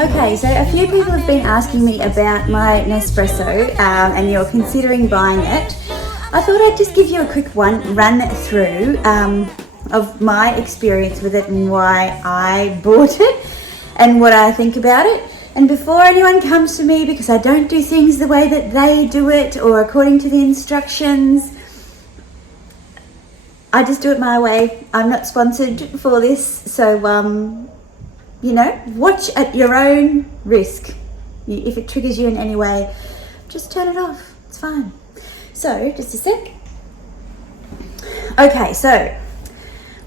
Okay, so a few people have been asking me about my Nespresso and you're considering buying it. I thought I'd just give you a quick run through of my experience with it and why I bought it and what I think about it. And before anyone comes to me because I don't do things the way that they do it or according to the instructions, I just do it my way. I'm not sponsored for this, so you know, watch at your own risk. If it triggers you in any way, just turn it off. It's fine. So, just a sec. Okay, so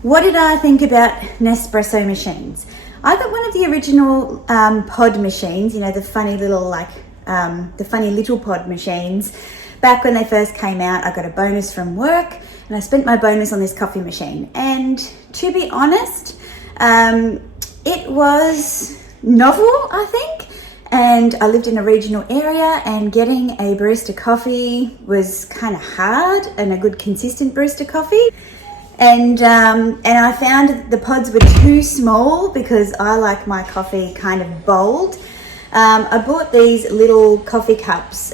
what did I think about Nespresso machines? I got one of the original pod machines, you know, the funny little pod machines. Back when they first came out, I got a bonus from work and I spent my bonus on this coffee machine. And to be honest, it was novel, I think, and I lived in a regional area and getting a barista coffee was kind of hard, and a good consistent barista coffee. And I found the pods were too small because I like my coffee kind of bold. I bought these little coffee cups,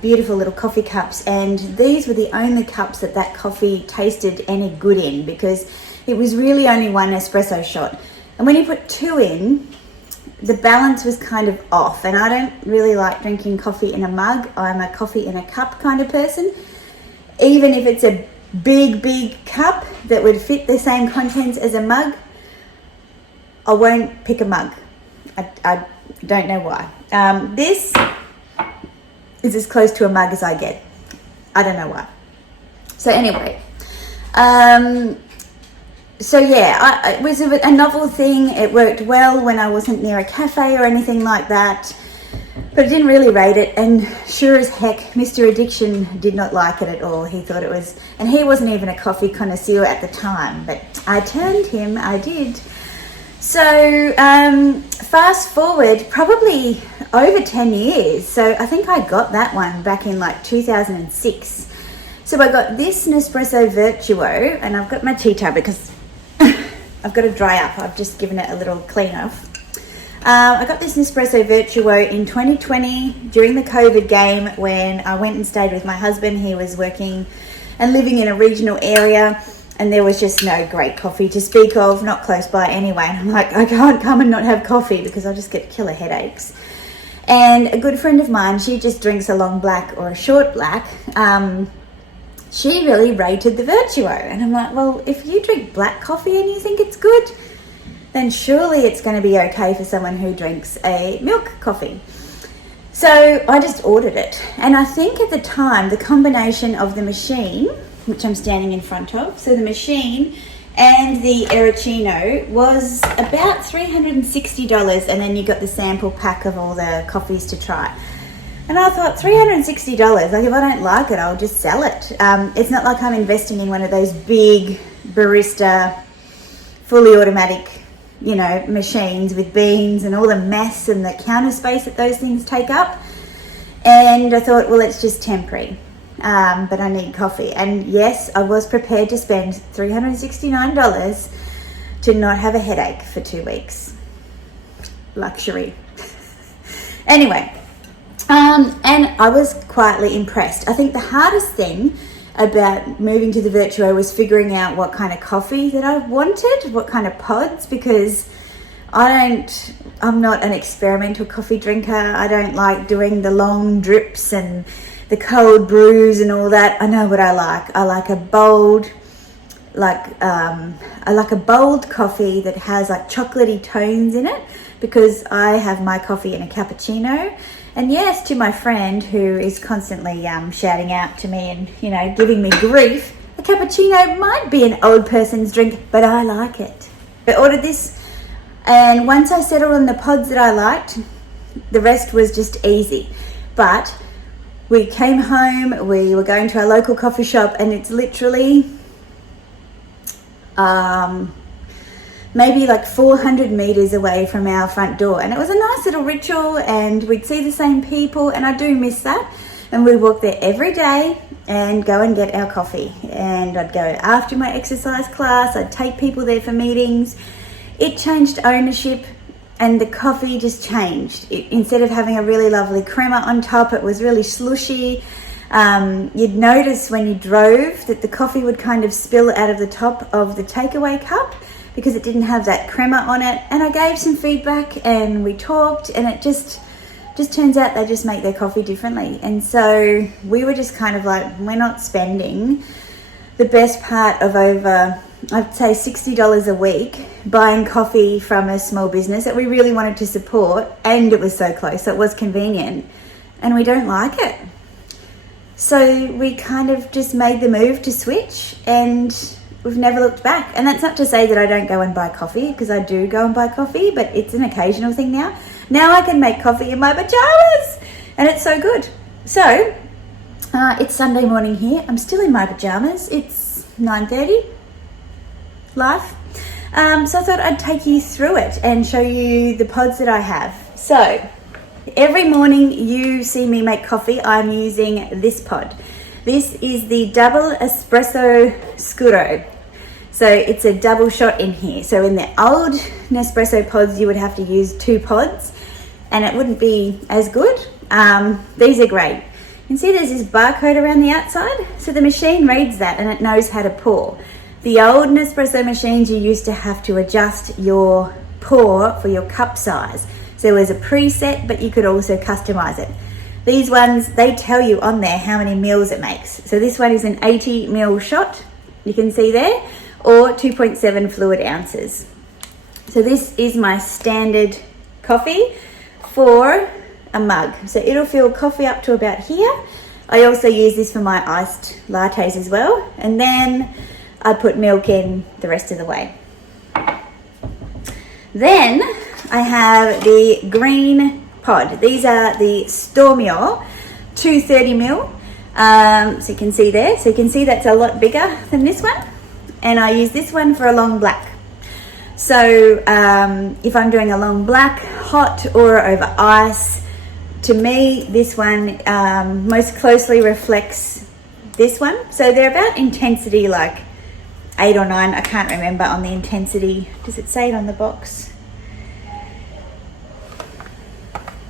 beautiful little coffee cups, and these were the only cups that coffee tasted any good in because it was really only one espresso shot. And when you put two in, the balance was kind of off. And I don't really like drinking coffee in a mug. I'm a coffee in a cup kind of person. Even if it's a big cup that would fit the same contents as a mug, I won't pick a mug. I don't know why. This is as close to a mug as I get. I don't know why. So anyway, so yeah, it was a novel thing. It worked well when I wasn't near a cafe or anything like that, but I didn't really rate it. And sure as heck, Mr. Addiction did not like it at all. He thought it was, and he wasn't even a coffee connoisseur at the time, but I turned him, I did. So fast forward probably over 10 years. So I think I got that one back in like 2006. So I got this Nespresso Vertuo, and I've got my tea towel because I've got to dry up. I've just given it a little clean off. I got this Nespresso Vertuo in 2020 during the COVID game when I went and stayed with my husband. He was working and living in a regional area and there was just no great coffee to speak of, not close by anyway. And I'm like, I can't come and not have coffee because I just get killer headaches. And a good friend of mine, she just drinks a long black or a short black. She really rated the Vertuo. And I'm like, well, if you drink black coffee and you think it's good, then surely it's going to be okay for someone who drinks a milk coffee. So I just ordered it. And I think at the time, the combination of the machine, which I'm standing in front of, so the machine and the Ericino was about $360, and then you got the sample pack of all the coffees to try. And I thought, $360, like if I don't like it, I'll just sell it. It's not like I'm investing in one of those big barista, fully automatic, you know, machines with beans and all the mess and the counter space that those things take up. And I thought, well, it's just temporary, but I need coffee. And yes, I was prepared to spend $369 to not have a headache for 2 weeks. Luxury. Anyway. And I was quietly impressed. I think the hardest thing about moving to the Vertuo was figuring out what kind of coffee that I wanted, what kind of pods, because I'm not an experimental coffee drinker. I don't like doing the long drips and the cold brews and all that. I know what I like. I like a bold, coffee that has like chocolatey tones in it, because I have my coffee in a cappuccino. And yes, to my friend who is constantly shouting out to me and, you know, giving me grief, a cappuccino might be an old person's drink, but I like it. I ordered this, and once I settled on the pods that I liked, the rest was just easy. But we came home, we were going to our local coffee shop, and it's literally maybe like 400 meters away from our front door. And it was a nice little ritual, and we'd see the same people, and I do miss that. And we walk there every day and go and get our coffee. And I'd go after my exercise class, I'd take people there for meetings. It changed ownership and the coffee just changed. Instead of having a really lovely crema on top, it was really slushy. You'd notice when you drove that the coffee would kind of spill out of the top of the takeaway cup because it didn't have that crema on it. And I gave some feedback and we talked, and it just turns out they just make their coffee differently. And so we were just kind of like, we're not spending the best part of over, I'd say $60 a week buying coffee from a small business that we really wanted to support, and it was so close, so it was convenient, and we don't like it. So we kind of just made the move to switch, and we've never looked back. And that's not to say that I don't go and buy coffee, because I do go and buy coffee, but it's an occasional thing now. Now I can make coffee in my pajamas, and it's so good. So it's Sunday morning here. I'm still in my pajamas. It's 9:30 live. So I thought I'd take you through it and show you the pods that I have. So every morning you see me make coffee, I'm using this pod. This is the double espresso scuro. So it's a double shot in here. So in the old Nespresso pods, you would have to use 2 pods and it wouldn't be as good. These are great. You can see there's this barcode around the outside. So the machine reads that and it knows how to pour. The old Nespresso machines, you used to have to adjust your pour for your cup size. So there was a preset, but you could also customize it. These ones, they tell you on there how many mils it makes. So this one is an 80 ml shot, you can see there, or 2.7 fluid ounces. So this is my standard coffee for a mug. So it'll fill coffee up to about here. I also use this for my iced lattes as well. And then I put milk in the rest of the way. Then I have the green pod. These are the Stormio 230 ml. So you can see there. So you can see that's a lot bigger than this one. And I use this one for a long black. So if I'm doing a long black, hot or over ice, to me this one most closely reflects this one. So they're about intensity like 8 or 9. I can't remember on the intensity. Does it say it on the box?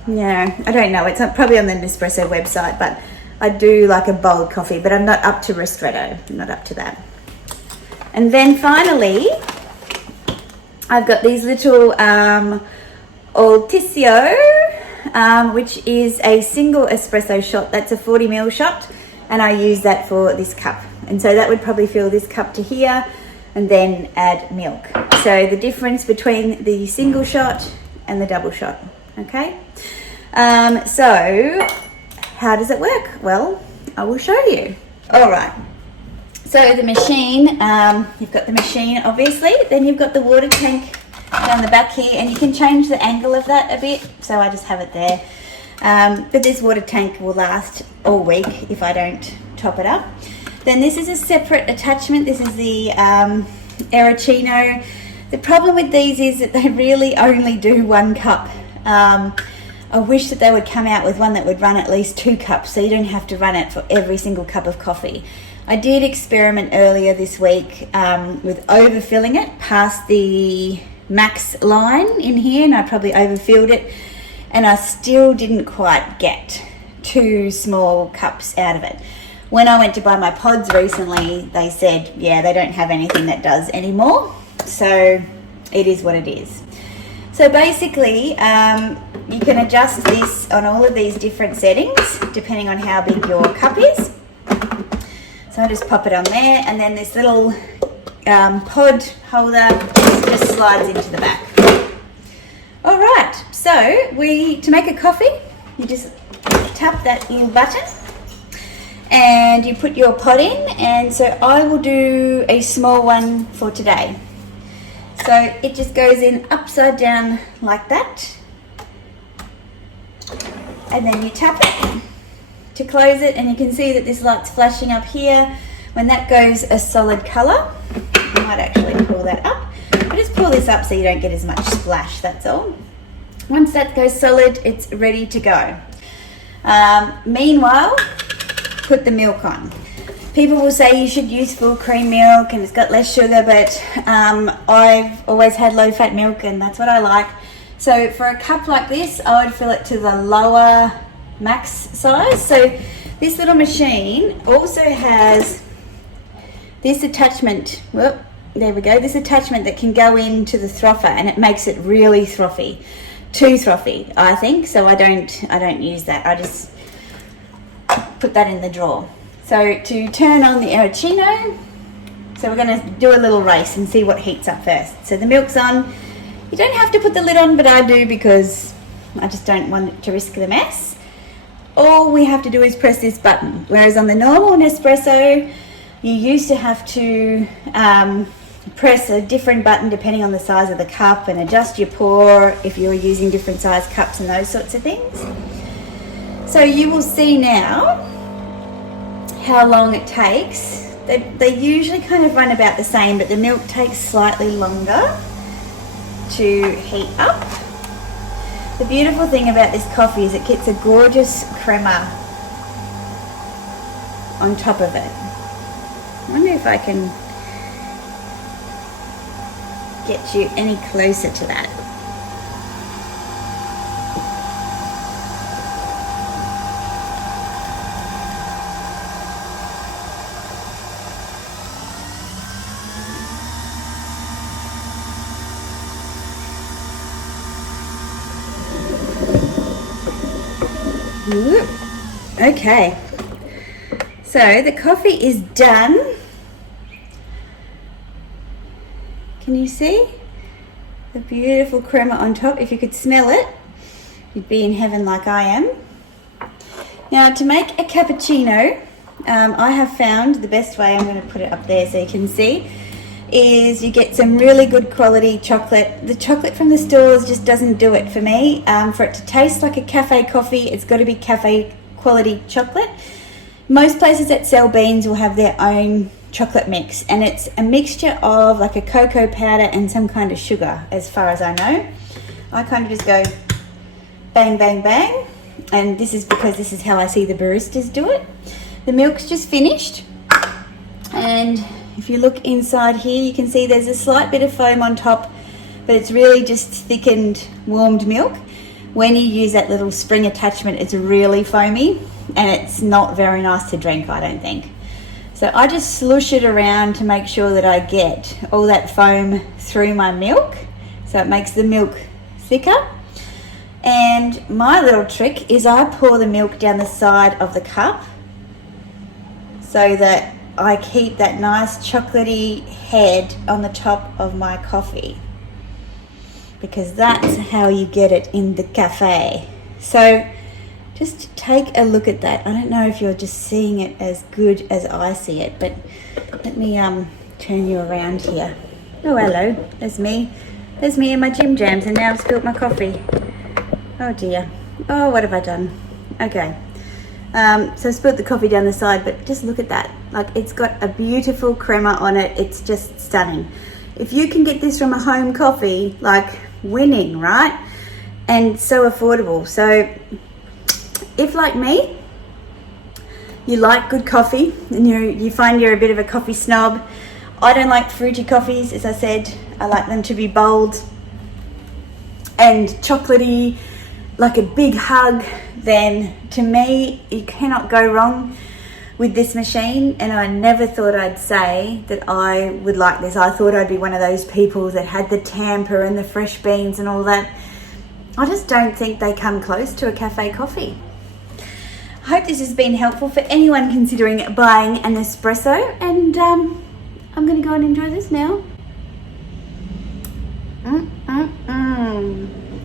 No, I don't know. It's probably on the Nespresso website, but I do like a bold coffee, but I'm not up to ristretto. I'm not up to that. And then finally, I've got these little Altisio, which is a single espresso shot. That's a 40 ml shot, and I use that for this cup. And so that would probably fill this cup to here, and then add milk. So the difference between the single shot and the double shot, okay? So how does it work? Well, I will show you. All right. So the machine, you've got the machine obviously, then you've got the water tank down the back here, and you can change the angle of that a bit, so I just have it there. But this water tank will last all week if I don't top it up. Then this is a separate attachment. This is the Arancino. The problem with these is that they really only do 1 cup. I wish that they would come out with one that would run at least 2 cups, so you don't have to run it for every single cup of coffee. I did experiment earlier this week with overfilling it past the max line in here, and I probably overfilled it, and I still didn't quite get 2 small cups out of it. When I went to buy my pods recently, they said, yeah, they don't have anything that does anymore. So it is what it is. So basically, you can adjust this on all of these different settings, depending on how big your cup is. So I'll just pop it on there, and then this little pod holder just slides into the back. All right, so to make a coffee, you just tap that in button, and you put your pod in, and so I will do a small one for today. So it just goes in upside down like that, and then you tap it to close it, and you can see that this light's flashing up here. When that goes a solid colour, I might actually pull that up. I just pull this up so you don't get as much splash, that's all. Once that goes solid, it's ready to go. Meanwhile, put the milk on. People will say you should use full cream milk and it's got less sugar, but I've always had low fat milk and that's what I like. So for a cup like this, I would fill it to the lower max size. So this little machine also has this attachment. Whoop, there we go. This attachment that can go into the frother, and it makes it really frothy. Too frothy, I think. So I don't use that. I just put that in the drawer. So to turn on the Arancino, so we're going to do a little race and see what heats up first. So the milk's on. You don't have to put the lid on, but I do because I just don't want to risk the mess. All we have to do is press this button. Whereas on the normal Nespresso, you used to have to press a different button depending on the size of the cup and adjust your pour if you were using different size cups and those sorts of things. So you will see now how long it takes. They usually kind of run about the same, but the milk takes slightly longer to heat up. The beautiful thing about this coffee is it gets a gorgeous crema on top of it. I wonder if I can get you any closer to that. Okay, so the coffee is done. Can you see the beautiful crema on top? If you could smell it, you'd be in heaven like I am. Now to make a cappuccino, I have found the best way, I'm going to put it up there so you can see, is you get some really good quality chocolate. The chocolate from the stores just doesn't do it for me. For it to taste like a cafe coffee, it's got to be cafe quality chocolate. Most places that sell beans will have their own chocolate mix, and it's a mixture of like a cocoa powder and some kind of sugar, as far as I know. I kind of just go bang, bang, bang, and this is because this is how I see the baristas do it. The milk's just finished, and if you look inside here, you can see there's a slight bit of foam on top, but it's really just thickened, warmed milk. When you use that little spring attachment, it's really foamy, and it's not very nice to drink, I don't think. So I just slush it around to make sure that I get all that foam through my milk, so it makes the milk thicker. And my little trick is I pour the milk down the side of the cup so that I keep that nice chocolatey head on the top of my coffee, because that's how you get it in the cafe. So just take a look at that. I don't know if you're just seeing it as good as I see it, but let me turn you around here. Oh, hello, there's me. There's me in my gym jams, and now I've spilt my coffee. Oh dear. Oh, what have I done? Okay. So I spilled the coffee down the side, but just look at that. Like, it's got a beautiful crema on it. It's just stunning. If you can get this from a home coffee, like, winning, right? And so affordable. So if, like me, you like good coffee and you find you're a bit of a coffee snob, I don't like fruity coffees, as I said. I like them to be bold and chocolatey, like a big hug. Then to me, you cannot go wrong with this machine. And I never thought I'd say that I would like this. I thought I'd be one of those people that had the tamper and the fresh beans and all that. I just don't think they come close to a cafe coffee. I hope this has been helpful for anyone considering buying an espresso, and I'm going to go and enjoy this now.